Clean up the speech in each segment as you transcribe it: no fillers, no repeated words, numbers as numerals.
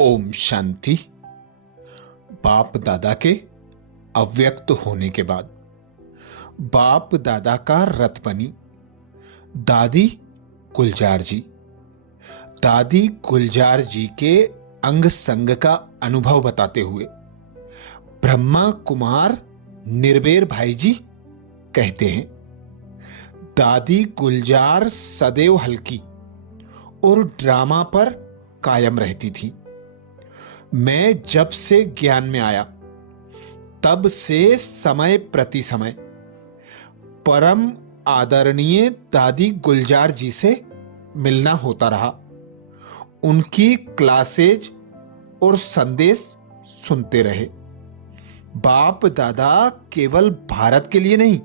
ओम शांति। बाप दादा के अव्यक्त होने के बाद बाप दादा का रथ बनी दादी गुलजार जी। दादी गुलजार जी के अंग संग का अनुभव बताते हुए ब्रह्मा कुमार निर्बेर भाई जी कहते हैं, दादी गुलजार सदैव हल्की और ड्रामा पर कायम रहती थी। मैं जब से ज्ञान में आया तब से समय प्रति समय परम आदरणीय दादी गुलजार जी से मिलना होता रहा। उनकी क्लासेज और संदेश सुनते रहे। बाप दादा केवल भारत के लिए नहीं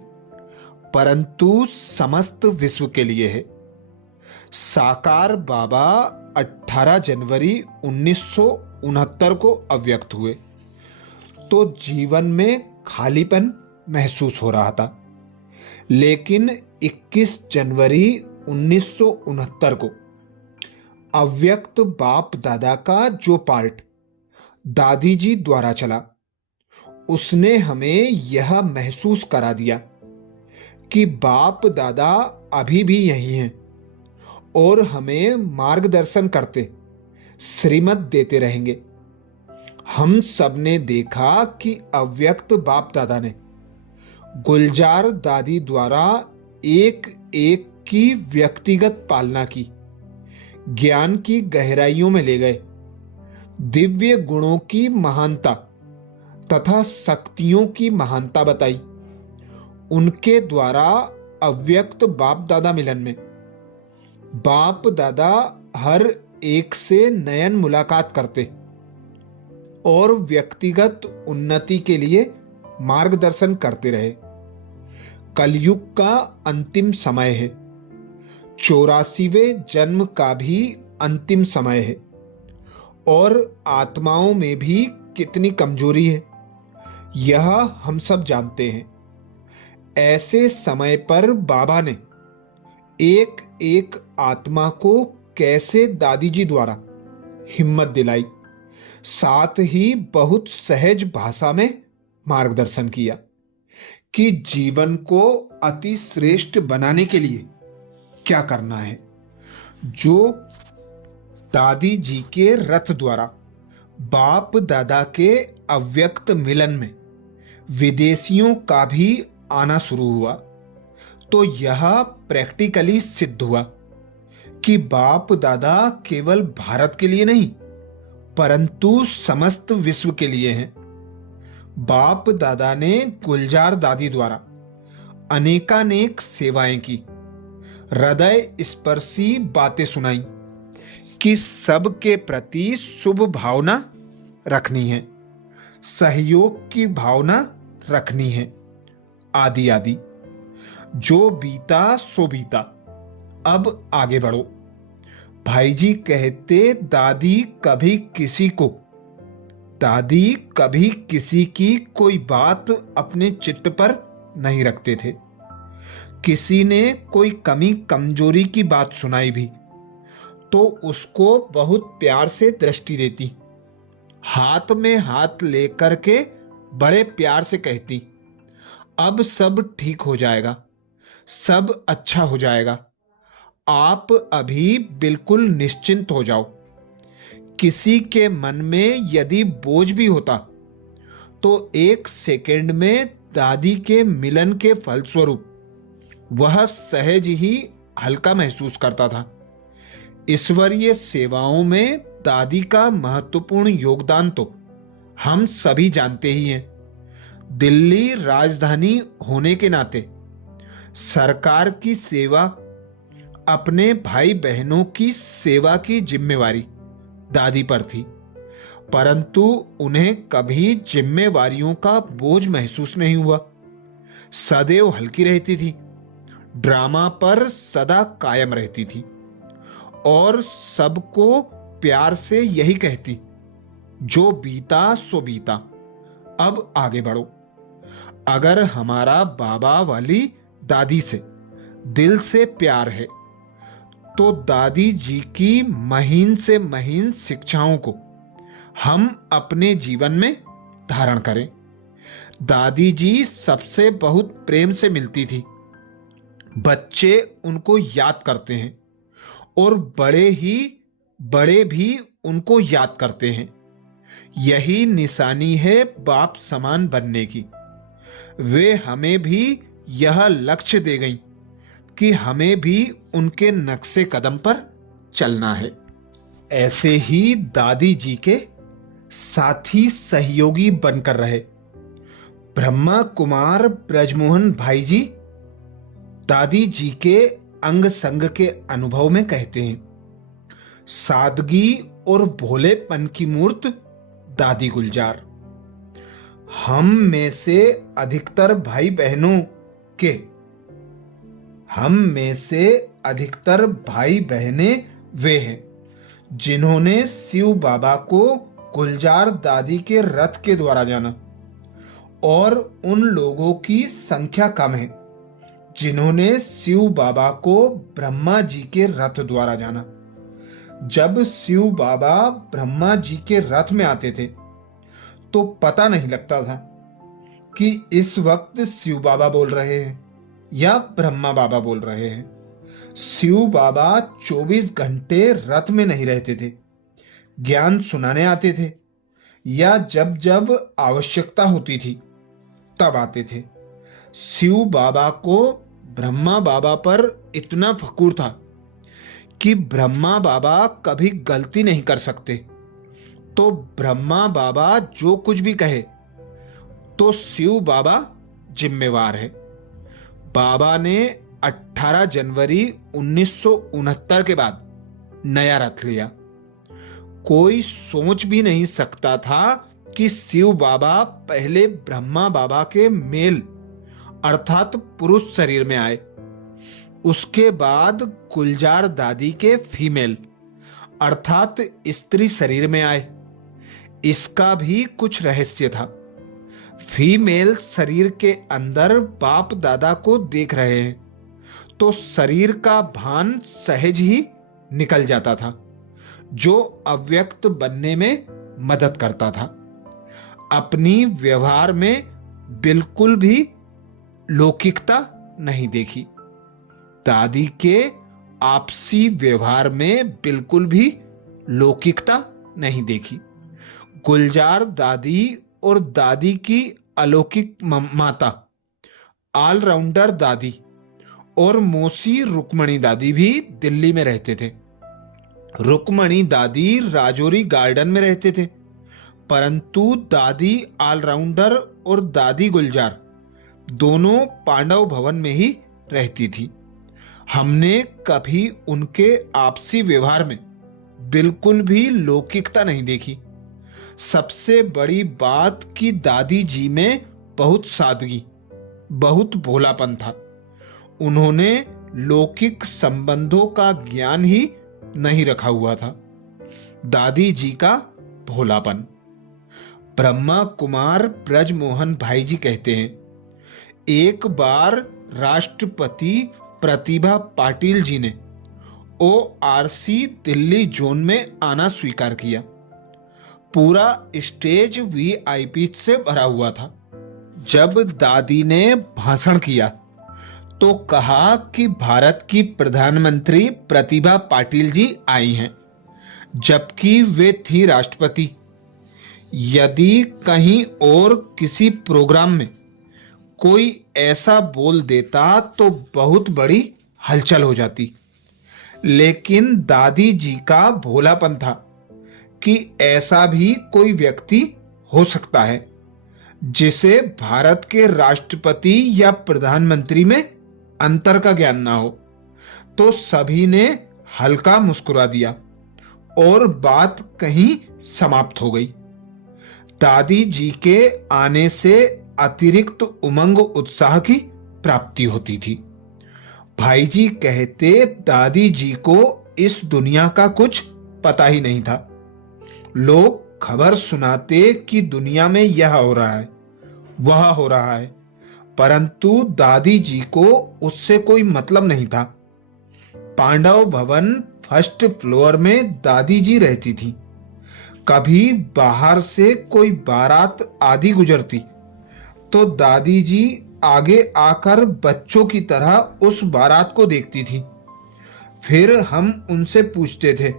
परंतु समस्त विश्व के लिए है। साकार बाबा 18 जनवरी 1969 को अव्यक्त हुए तो जीवन में खालीपन महसूस हो रहा था, लेकिन 21 जनवरी 1969 को अव्यक्त बाप दादा का जो पार्ट दादी जी द्वारा चला उसने हमें यह महसूस करा दिया कि बाप दादा अभी भी यही हैं और हमें मार्गदर्शन करते श्रीमत देते रहेंगे। हम सबने देखा कि अव्यक्त बाप दादा ने गुलजार दादी द्वारा एक एक की व्यक्तिगत पालना की, ज्ञान की गहराइयों में ले गए, दिव्य गुणों की महानता तथा शक्तियों की महानता बताई। उनके द्वारा अव्यक्त बाप दादा मिलन में बाप दादा हर एक से नयन मुलाकात करते और व्यक्तिगत उन्नति के लिए मार्गदर्शन करते रहे। कलयुग का अंतिम समय है, 84वें जन्म का भी अंतिम समय है और आत्माओं में भी कितनी कमजोरी है यह हम सब जानते हैं। ऐसे समय पर बाबा ने एक एक आत्मा को कैसे दादी जी द्वारा हिम्मत दिलाई, साथ ही बहुत सहज भाषा में मार्गदर्शन किया कि जीवन को अति श्रेष्ठ बनाने के लिए क्या करना है। जो दादी जी के रथ द्वारा बाप दादा के अव्यक्त मिलन में विदेशियों का भी आना शुरू हुआ तो यह प्रैक्टिकली सिद्ध हुआ कि बाप दादा केवल भारत के लिए नहीं परंतु समस्त विश्व के लिए हैं। बाप दादा ने गुलजार दादी द्वारा अनेकानेक सेवाएं की, हृदय स्पर्शी बातें सुनाई कि सबके प्रति शुभ भावना रखनी है, सहयोग की भावना रखनी है, आदि आदि। जो बीता सो बीता, अब आगे बढ़ो। भाई जी कहते दादी कभी किसी की कोई बात अपने चित्त पर नहीं रखते थे। किसी ने कोई कमी कमजोरी की बात सुनाई भी तो उसको बहुत प्यार से दृष्टि देती, हाथ में हाथ लेकर के बड़े प्यार से कहती, अब सब ठीक हो जाएगा, सब अच्छा हो जाएगा, आप अभी बिल्कुल निश्चिंत हो जाओ। किसी के मन में यदि बोझ भी होता तो एक सेकंड में दादी के मिलन के फलस्वरूप वह सहज ही हल्का महसूस करता था। ईश्वरीय सेवाओं में दादी का महत्वपूर्ण योगदान तो हम सभी जानते ही हैं। दिल्ली राजधानी होने के नाते सरकार की सेवा, अपने भाई बहनों की सेवा की जिम्मेवारी दादी पर थी, परंतु उन्हें कभी जिम्मेवारियों का बोझ महसूस नहीं हुआ। सदैव हल्की रहती थी, ड्रामा पर सदा कायम रहती थी और सबको प्यार से यही कहती, जो बीता सो बीता, अब आगे बढ़ो। अगर हमारा बाबा वाली दादी से दिल से प्यार है तो दादी जी की महीन से महीन शिक्षाओं को हम अपने जीवन में धारण करें। दादी जी सबसे बहुत प्रेम से मिलती थी। बच्चे उनको याद करते हैं और बड़े भी उनको याद करते हैं। यही निशानी है बाप समान बनने की। वे हमें भी यह लक्ष्य दे गईं कि हमें भी उनके नक्शे कदम पर चलना है। ऐसे ही दादी जी के साथी सहयोगी बनकर रहे ब्रह्मा कुमार ब्रजमोहन भाई जी दादी जी के अंग संग के अनुभव में कहते हैं, सादगी और भोलेपन की मूर्त दादी गुलजार। हम में से अधिकतर भाई बहनें वे हैं जिन्होंने शिव बाबा को गुलजार दादी के रथ के द्वारा जाना, और उन लोगों की संख्या कम है जिन्होंने शिव बाबा को ब्रह्मा जी के रथ द्वारा जाना। जब शिव बाबा ब्रह्मा जी के रथ में आते थे तो पता नहीं लगता था कि इस वक्त शिव बाबा बोल रहे हैं या ब्रह्मा बाबा बोल रहे हैं। शिव बाबा 24 घंटे रथ में नहीं रहते थे, ज्ञान सुनाने आते थे या जब जब आवश्यकता होती थी तब आते थे। शिव बाबा को ब्रह्मा बाबा पर इतना फखूर था कि ब्रह्मा बाबा कभी गलती नहीं कर सकते, तो ब्रह्मा बाबा जो कुछ भी कहे तो शिव बाबा जिम्मेवार है। बाबा ने 18 जनवरी 1969 के बाद नया रथ लिया। कोई सोच भी नहीं सकता था कि शिव बाबा पहले ब्रह्मा बाबा के मेल अर्थात पुरुष शरीर में आए, उसके बाद गुलजार दादी के फीमेल अर्थात स्त्री शरीर में आए। इसका भी कुछ रहस्य था। फीमेल शरीर के अंदर बाप दादा को देख रहे हैं तो शरीर का भान सहज ही निकल जाता था, जो अव्यक्त बनने में मदद करता था। अपनी व्यवहार में बिल्कुल भी लौकिकता नहीं देखी। दादी के आपसी व्यवहार में बिल्कुल भी लौकिकता नहीं देखी। गुलजार दादी और दादी की अलौकिक माता ऑलराउंडर दादी और मौसी रुक्मणी दादी भी दिल्ली में रहते थे। रुक्मणी दादी राजौरी गार्डन में रहते थे, परंतु दादी ऑलराउंडर और दादी गुलजार दोनों पांडव भवन में ही रहती थी। हमने कभी उनके आपसी व्यवहार में बिल्कुल भी लौकिकता नहीं देखी। सबसे बड़ी बात कि दादी जी में बहुत सादगी, बहुत भोलापन था। उन्होंने लौकिक संबंधों का ज्ञान ही नहीं रखा हुआ था। दादी जी का भोलापन। ब्रह्मा कुमार ब्रजमोहन भाई जी कहते हैं, एक बार राष्ट्रपति प्रतिभा पाटिल जी ने ORC दिल्ली जोन में आना स्वीकार किया। पूरा स्टेज VIP से भरा हुआ था। जब दादी ने भाषण किया तो कहा कि भारत की प्रधानमंत्री प्रतिभा पाटिल जी आई हैं, जबकि वे थी राष्ट्रपति। यदि कहीं और किसी प्रोग्राम में कोई ऐसा बोल देता तो बहुत बड़ी हलचल हो जाती, लेकिन दादी जी का भोलापन था कि ऐसा भी कोई व्यक्ति हो सकता है जिसे भारत के राष्ट्रपति या प्रधानमंत्री में अंतर का ज्ञान ना हो। तो सभी ने हल्का मुस्कुरा दिया और बात कहीं समाप्त हो गई। दादी जी के आने से अतिरिक्त उमंग उत्साह की प्राप्ति होती थी। भाई जी कहते, दादी जी को इस दुनिया का कुछ पता ही नहीं था। लोग खबर सुनाते कि दुनिया में यह हो रहा है, वह हो रहा है, परंतु दादी जी को उससे कोई मतलब नहीं था। पांडव भवन फर्स्ट फ्लोर में दादी जी रहती थी। कभी बाहर से कोई बारात आदि गुजरती तो दादी जी आगे आकर बच्चों की तरह उस बारात को देखती थी। फिर हम उनसे पूछते थे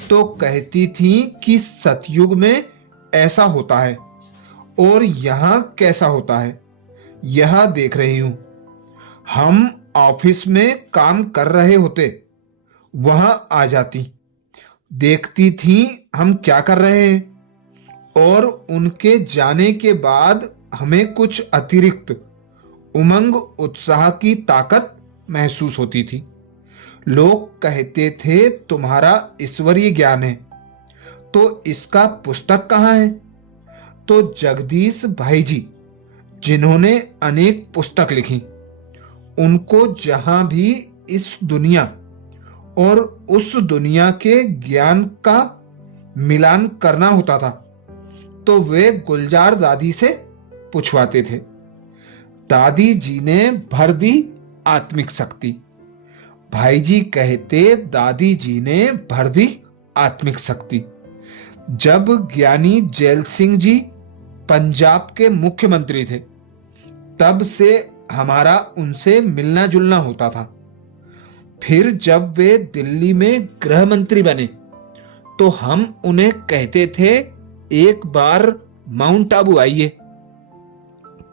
तो कहती थी कि सतयुग में ऐसा होता है और यहाँ कैसा होता है यह देख रही हूं। हम ऑफिस में काम कर रहे होते, वहां आ जाती, देखती थी हम क्या कर रहे हैं और उनके जाने के बाद हमें कुछ अतिरिक्त उमंग उत्साह की ताकत महसूस होती थी। लोग कहते थे तुम्हारा ईश्वरीय ज्ञान है, तो इसका पुस्तक कहाँ है? तो जगदीश भाई जी, जिन्होंने अनेक पुस्तक लिखी, उनको जहां भी इस दुनिया और उस दुनिया के ज्ञान का मिलान करना होता था तो वे गुलजार दादी से पूछवाते थे। दादी जी ने भर दी आत्मिक शक्ति। भाई जी कहते दादी जी ने भर दी आत्मिक शक्ति। जब ज्ञानी जैल सिंह जी पंजाब के मुख्यमंत्री थे, तब से हमारा उनसे मिलना जुलना होता था। फिर जब वे दिल्ली में गृह मंत्री बने तो हम उन्हें कहते थे एक बार माउंट आबू आइए,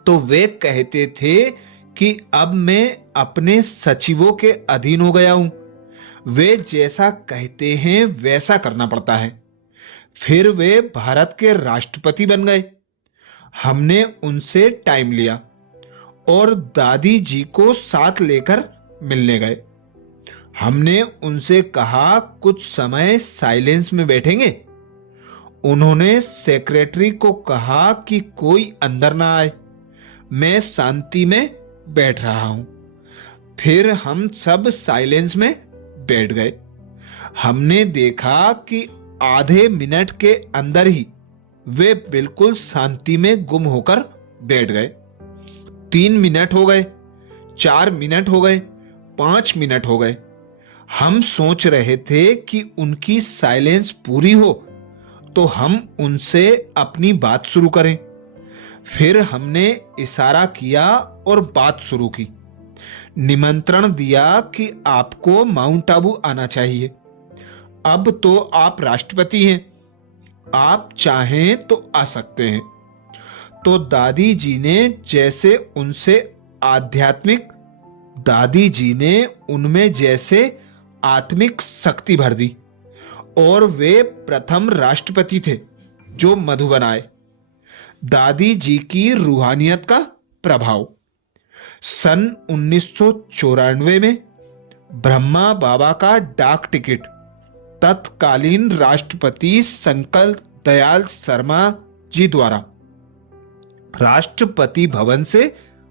तो वे कहते थे कि अब मैं अपने सचिवों के अधीन हो गया हूं, वे जैसा कहते हैं वैसा करना पड़ता है। फिर वे भारत के राष्ट्रपति बन गए। हमने उनसे टाइम लिया और दादी जी को साथ लेकर मिलने गए। हमने उनसे कहा कुछ समय साइलेंस में बैठेंगे। उन्होंने सेक्रेटरी को कहा कि कोई अंदर ना आए, मैं शांति में बैठ रहा हूं। फिर हम सब साइलेंस में बैठ गए। हमने देखा कि आधे मिनट के अंदर ही वे बिल्कुल शांति में गुम होकर बैठ गए। 3 मिनट हो गए, 4 मिनट हो गए, 5 मिनट हो गए। हम सोच रहे थे कि उनकी साइलेंस पूरी हो तो हम उनसे अपनी बात शुरू करें। फिर हमने इशारा किया और बात शुरू की। निमंत्रण दिया कि आपको माउंट आबू आना चाहिए। अब तो आप राष्ट्रपति हैं, आप चाहें तो आ सकते हैं। तो दादी जी ने जैसे उनसे आध्यात्मिक दादी जी ने उनमें जैसे आत्मिक शक्ति भर दी और वे प्रथम राष्ट्रपति थे जो मधुबन आए। दादी जी की रूहानियत का प्रभाव। सन 1994 में ब्रह्मा बाबा का डाक टिकट तत्कालीन राष्ट्रपति शंकर दयाल शर्मा जी द्वारा राष्ट्रपति भवन से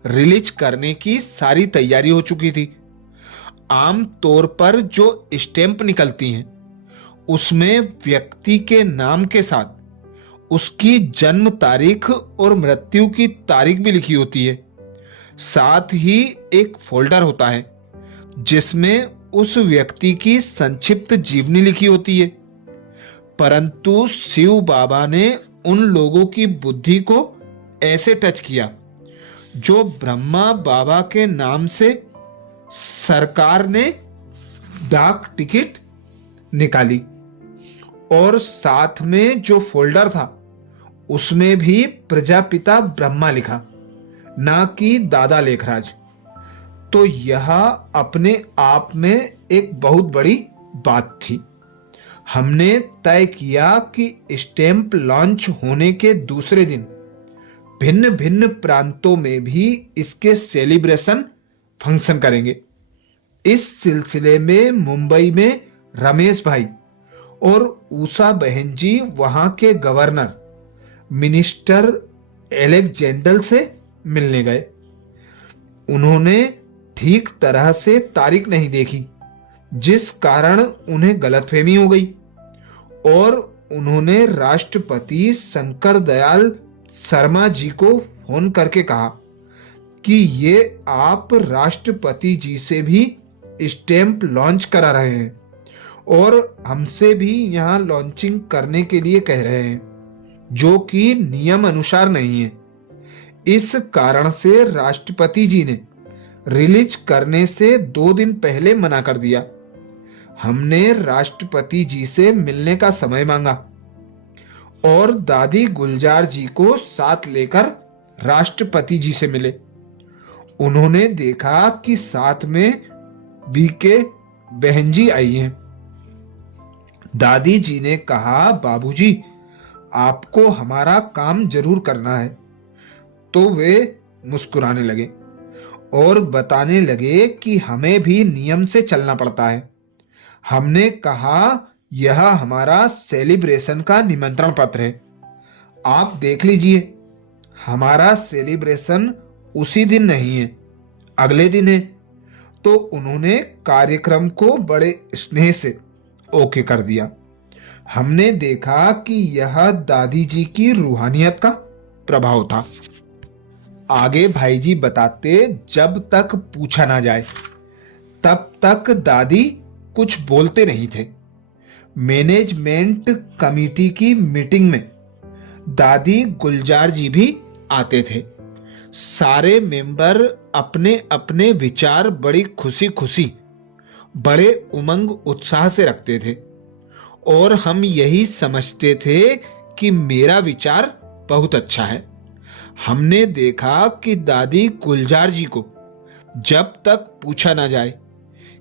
रिलीज करने की सारी तैयारी हो चुकी थी। आम तौर पर जो स्टैंप निकलती हैं, उसमें व्यक्ति के नाम के साथ उसकी जन्म तारीख और मृत्यु की तारीख भी लिखी होती है। साथ ही एक फोल्डर होता है जिसमें उस व्यक्ति की संक्षिप्त जीवनी लिखी होती है। परंतु शिव बाबा ने उन लोगों की बुद्धि को ऐसे टच किया जो ब्रह्मा बाबा के नाम से सरकार ने डाक टिकट निकाली, और साथ में जो फोल्डर था उसमें भी प्रजापिता ब्रह्मा लिखा, ना कि दादा लेखराज। तो यह अपने आप में एक बहुत बड़ी बात थी। हमने तय किया कि स्टैंप लॉन्च होने के दूसरे दिन भिन्न भिन्न प्रांतों में भी इसके सेलिब्रेशन फंक्शन करेंगे। इस सिलसिले में मुंबई में रमेश भाई और उषा बहन जी वहां के गवर्नर मिनिस्टर एलेक्जेंडर से मिलने गए। उन्होंने ठीक तरह से तारीख नहीं देखी, जिस कारण उन्हें गलतफहमी हो गई, और उन्होंने राष्ट्रपति शंकर दयाल शर्मा जी को फोन करके कहा कि ये आप राष्ट्रपति जी से भी स्टैंप लॉन्च करा रहे हैं और हमसे भी यहाँ लॉन्चिंग करने के लिए कह रहे हैं, जो कि नियम अनुसार नहीं है। इस कारण से राष्ट्रपति जी ने रिलीज करने से 2 दिन पहले मना कर दिया। हमने राष्ट्रपति जी से मिलने का समय मांगा और दादी गुलजार जी को साथ लेकर राष्ट्रपति जी से मिले। उन्होंने देखा कि साथ में बीके बहन जी आई हैं। दादी जी ने कहा, बाबूजी, आपको हमारा काम जरूर करना है। तो वे मुस्कुराने लगे और बताने लगे कि हमें भी नियम से चलना पड़ता है। हमने कहा, यह हमारा सेलिब्रेशन का निमंत्रण पत्र है, आप देख लीजिए। हमारा सेलिब्रेशन उसी दिन नहीं है, अगले दिन है। तो उन्होंने कार्यक्रम को बड़े स्नेह से ओके कर दिया। हमने देखा कि यह दादी जी की रूहानियत का प्रभाव था। आगे भाई जी बताते, जब तक पूछा ना जाए तब तक दादी कुछ बोलते नहीं थे। मैनेजमेंट कमेटी की मीटिंग में दादी गुलजार जी भी आते थे। सारे मेंबर अपने अपने विचार बड़ी खुशी खुशी, बड़े उमंग उत्साह से रखते थे और हम यही समझते थे कि मेरा विचार बहुत अच्छा है। हमने देखा कि दादी गुलजार जी को जब तक पूछा ना जाए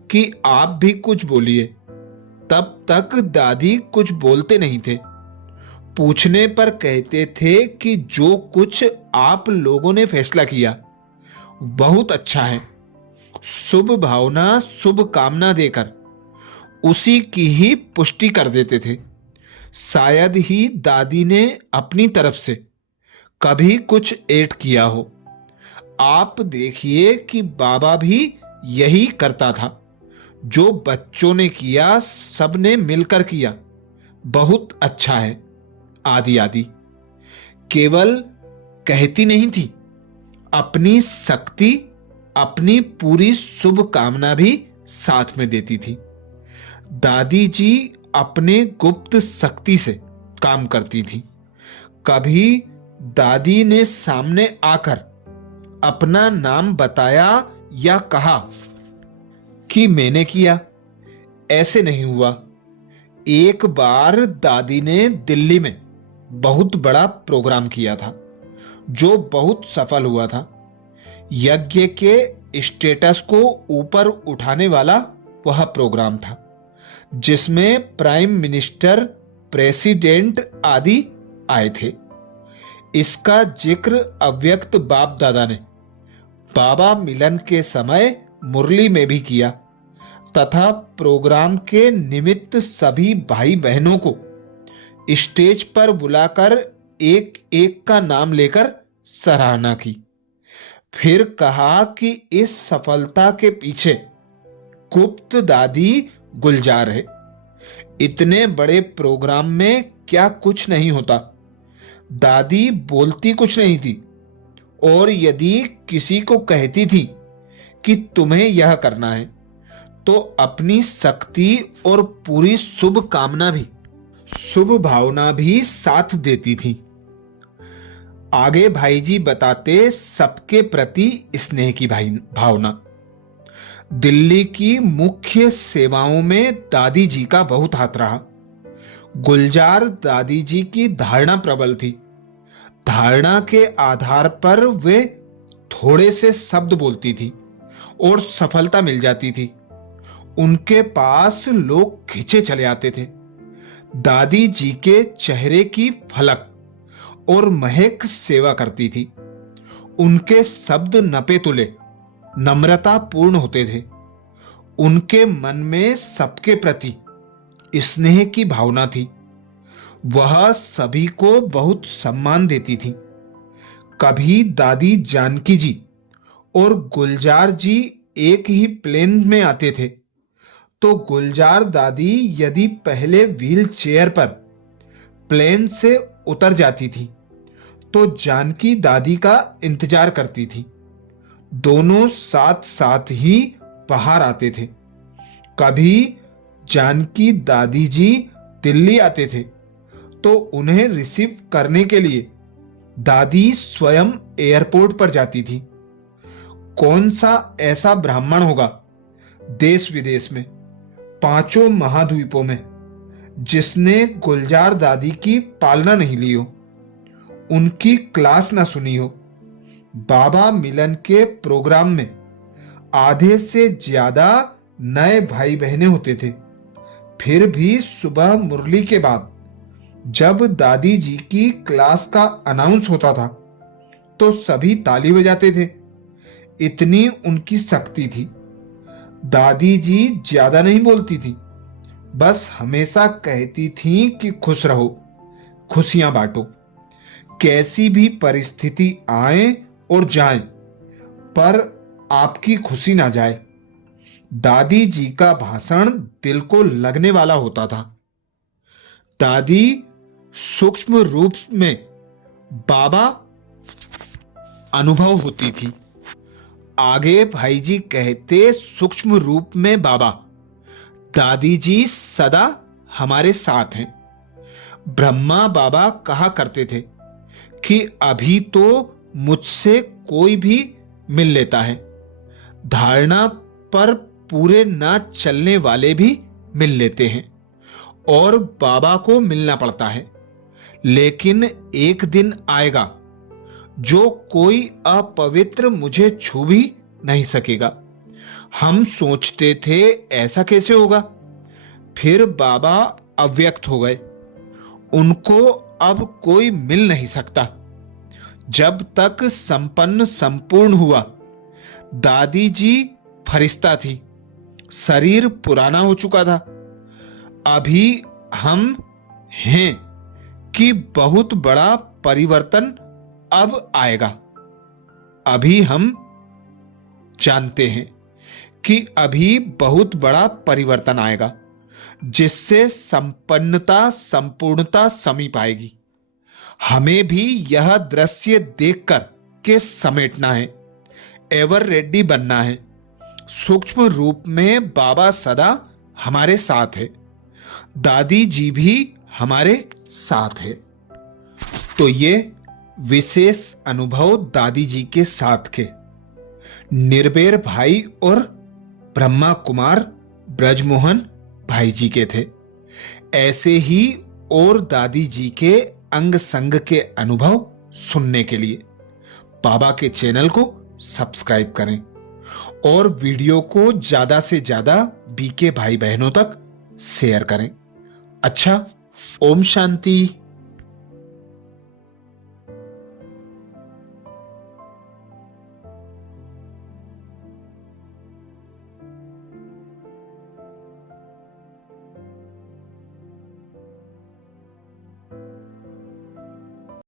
कि आप भी कुछ बोलिए, तब तक दादी कुछ बोलते नहीं थे। पूछने पर कहते थे कि जो कुछ आप लोगों ने फैसला किया बहुत अच्छा है। शुभ भावना, शुभ कामना देकर उसी की ही पुष्टि कर देते थे। शायद ही दादी ने अपनी तरफ से कभी कुछ ऐड किया हो। आप देखिए कि बाबा भी यही करता था। जो बच्चों ने किया सबने मिलकर किया, बहुत अच्छा है, आदि आदि। केवल कहती नहीं थी, अपनी शक्ति, अपनी पूरी शुभकामना भी साथ में देती थी। दादी जी अपने गुप्त शक्ति से काम करती थी। कभी दादी ने सामने आकर अपना नाम बताया या कहा कि मैंने किया, ऐसे नहीं हुआ। एक बार दादी ने दिल्ली में बहुत बड़ा प्रोग्राम किया था जो बहुत सफल हुआ था। यज्ञ के स्टेटस को ऊपर उठाने वाला वह प्रोग्राम था, जिसमें प्राइम मिनिस्टर, प्रेसिडेंट आदि आए थे। इसका जिक्र अव्यक्त बाप दादा ने बाबा मिलन के समय मुरली में भी किया तथा प्रोग्राम के निमित्त सभी भाई बहनों को स्टेज पर बुलाकर एक एक का नाम लेकर सराहना की। फिर कहा कि इस सफलता के पीछे गुप्त दादी गुलजार है। इतने बड़े प्रोग्राम में क्या कुछ नहीं होता। दादी बोलती कुछ नहीं थी और यदि किसी को कहती थी कि तुम्हें यह करना है, तो अपनी शक्ति और पूरी शुभ कामना भी, शुभ भावना भी साथ देती थी। आगे भाई जी बताते, सबके प्रति स्नेह की भावना। दिल्ली की मुख्य सेवाओं में दादी जी का बहुत हाथ रहा। गुलजार दादी जी की धारणा प्रबल थी। धारणा के आधार पर वे थोड़े से शब्द बोलती थी और सफलता मिल जाती थी। उनके पास लोग खींचे चले आते थे। दादी जी के चेहरे की फलक और महक सेवा करती थी। उनके शब्द नपे तुले, नम्रता पूर्ण होते थे। उनके मन में सबके प्रति स्नेह की भावना थी। वह सभी को बहुत सम्मान देती थी। कभी दादी जानकी जी और गुलजार जी एक ही प्लेन में आते थे, तो गुलजार दादी यदि पहले व्हील चेयर पर प्लेन से उतर जाती थी, तो जानकी दादी का इंतजार करती थी। दोनों साथ साथ ही बाहर आते थे। कभी जानकी दादी जी दिल्ली आते थे तो उन्हें रिसीव करने के लिए दादी स्वयं एयरपोर्ट पर जाती थी। कौन सा ऐसा ब्राह्मण होगा देश विदेश में, पांचों महाद्वीपों में, जिसने गुलजार दादी की पालना नहीं ली हो, उनकी क्लास ना सुनी हो। बाबा मिलन के प्रोग्राम में आधे से ज्यादा नए भाई बहनें होते थे। फिर भी सुबह मुरली के बाद जब दादी जी की क्लास का अनाउंस होता था तो सभी ताली बजाते थे। इतनी उनकी शक्ति थी। दादी जी ज्यादा नहीं बोलती थी, बस हमेशा कहती थी कि खुश रहो, खुशियां बांटो, कैसी भी परिस्थिति आए और जाए, पर आपकी खुशी ना जाए। दादी जी का भाषण दिल को लगने वाला होता था। दादी सूक्ष्म रूप में बाबा अनुभव होती थी। आगे भाई जी कहते सूक्ष्म रूप में बाबा, दादी जी सदा हमारे साथ हैं। ब्रह्मा बाबा कहा करते थे कि अभी तो मुझसे कोई भी मिल लेता है, धारणा पर पूरे ना चलने वाले भी मिल लेते हैं और बाबा को मिलना पड़ता है। लेकिन एक दिन आएगा जो कोई अपवित्र मुझे छू भी नहीं सकेगा। हम सोचते थे ऐसा कैसे होगा, फिर बाबा अव्यक्त हो गए। उनको अब कोई मिल नहीं सकता। जब तक संपन्न संपूर्ण हुआ, दादी जी फरिश्ता थी, शरीर पुराना हो चुका था। अभी हम हैं कि बहुत बड़ा परिवर्तन अब आएगा। अभी हम जानते हैं कि अभी बहुत बड़ा परिवर्तन आएगा, जिससे संपन्नता संपूर्णता समीप आएगी। हमें भी यह दृश्य देखकर के समेटना है, एवर रेडी बनना है। सूक्ष्म रूप में बाबा सदा हमारे साथ है, दादी जी भी हमारे साथ है। तो ये विशेष अनुभव दादी जी के साथ के निर्भय भाई और ब्रह्मा कुमार ब्रजमोहन भाई जी के थे। ऐसे ही और दादी जी के अंग संग के अनुभव सुनने के लिए बाबा के चैनल को सब्सक्राइब करें और वीडियो को ज्यादा से ज्यादा बीके भाई बहनों तक शेयर करें। अच्छा, ओम शांति।